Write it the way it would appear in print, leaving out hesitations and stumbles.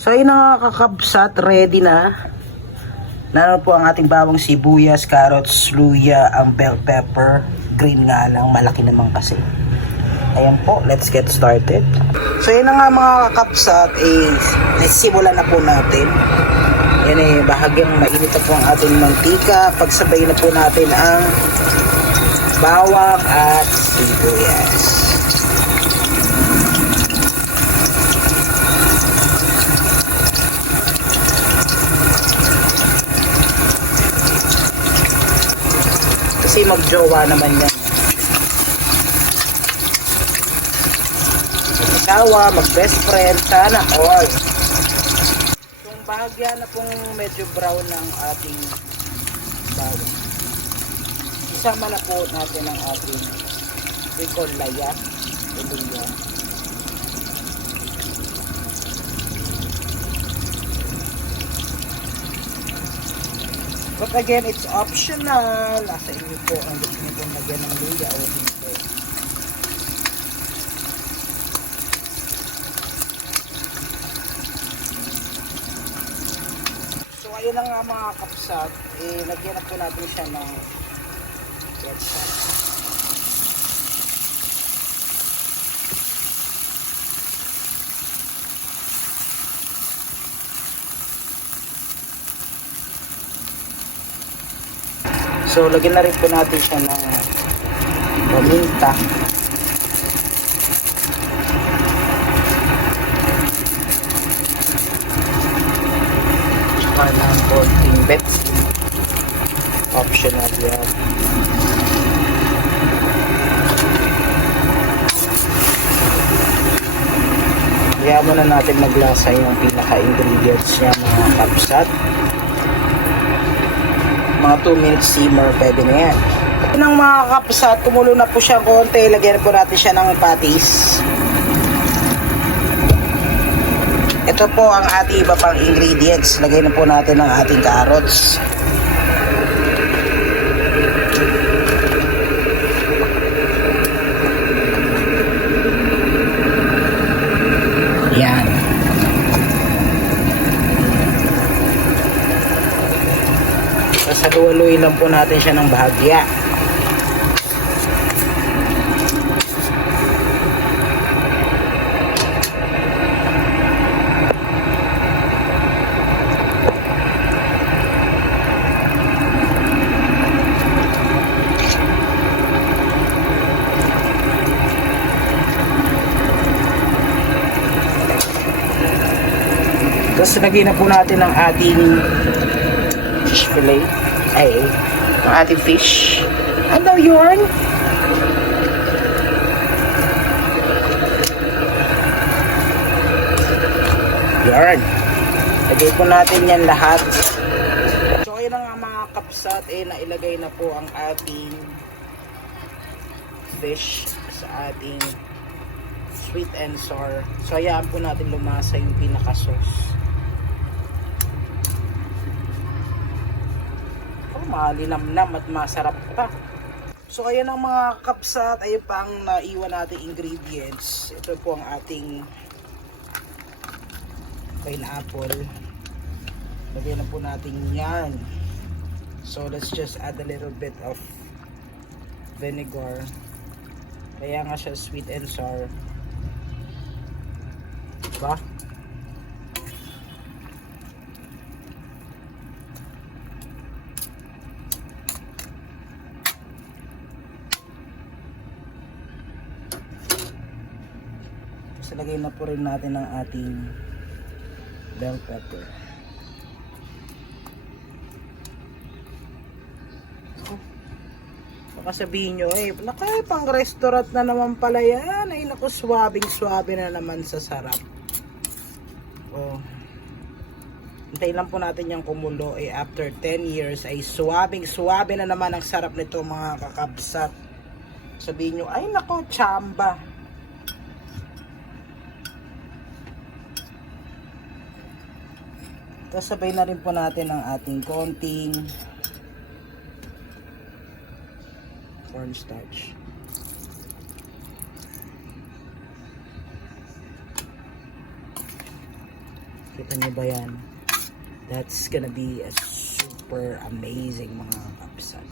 So ayun na nga kakabsat, ready na. Naroon po ang ating bawang sibuyas, carrots, luya, ang bell pepper. Green nga lang, malaki naman kasi. Ayan po, let's get started. So yun na nga mga kakapsat, simulan na po natin. Yan bahagyang mainit na po ang ating mantika. Pagsabay na po natin ang bawang at sibuyas. Kasi magjowa naman yan. Magjowa, mag-best friend, sana all. Kung bahagya na pong medyo brown ng ating bawang, isama na po natin ang ating laya, luya. But again, it's optional. Nasa inyo po ang gusto nyo pong lagyan ng luya o hindi. So ayun na nga mga kapsat, lagyan na po natin siya ng ketchup. So, lagyan na rin po natin siya ng paminta. Tsaka ng konting betsin. Optional yan. Kaya muna natin maglasa yung pinaka-ingredients niya mga kapsat. Mga 2 minutes simmer, pwede na yan. Nang mga kapsat, kumulo na po siya konti, lagyan po natin siya ng patis. Ito po ang ating iba pang ingredients. Lagyan na po natin ang ating carrots. Yan. Sasaluwaluin lang po natin siya ng bahagya. Tapos lagyan na po natin ang ating fish fillet. Ang ating fish. Hello, Yorn. Yorn. Lagay po natin yan lahat. So, ayun na nga mga kapsat, nailagay na po ang ating fish sa ating sweet and sour. So, hayaan po natin lumasa yung pinaka-sauce. Malinamnam at masarap pa. So ayan ang mga kapsat, ayun pa ang naiwan nating ingredients. Ito po ang ating pineapple. Lagyan na po natin yan. So let's just add a little bit of vinegar. Kaya nga siya sweet and sour. Diba? So, lagay na po rin natin ang ating bell pepper. Baka sabihin nyo, pang restaurant na naman pala yan. Ay, naku, swabing-swabe na naman sa sarap. Hintayin lang po natin yung kumulo. After 10 years, ay swabing-swabe na naman ang sarap nito mga kakabsat. Sabihin nyo, ay naku, chamba. Tapos sabay na rin po natin ang ating konting cornstarch. Kita nyo ba yan? That's gonna be a super amazing mga kapsat.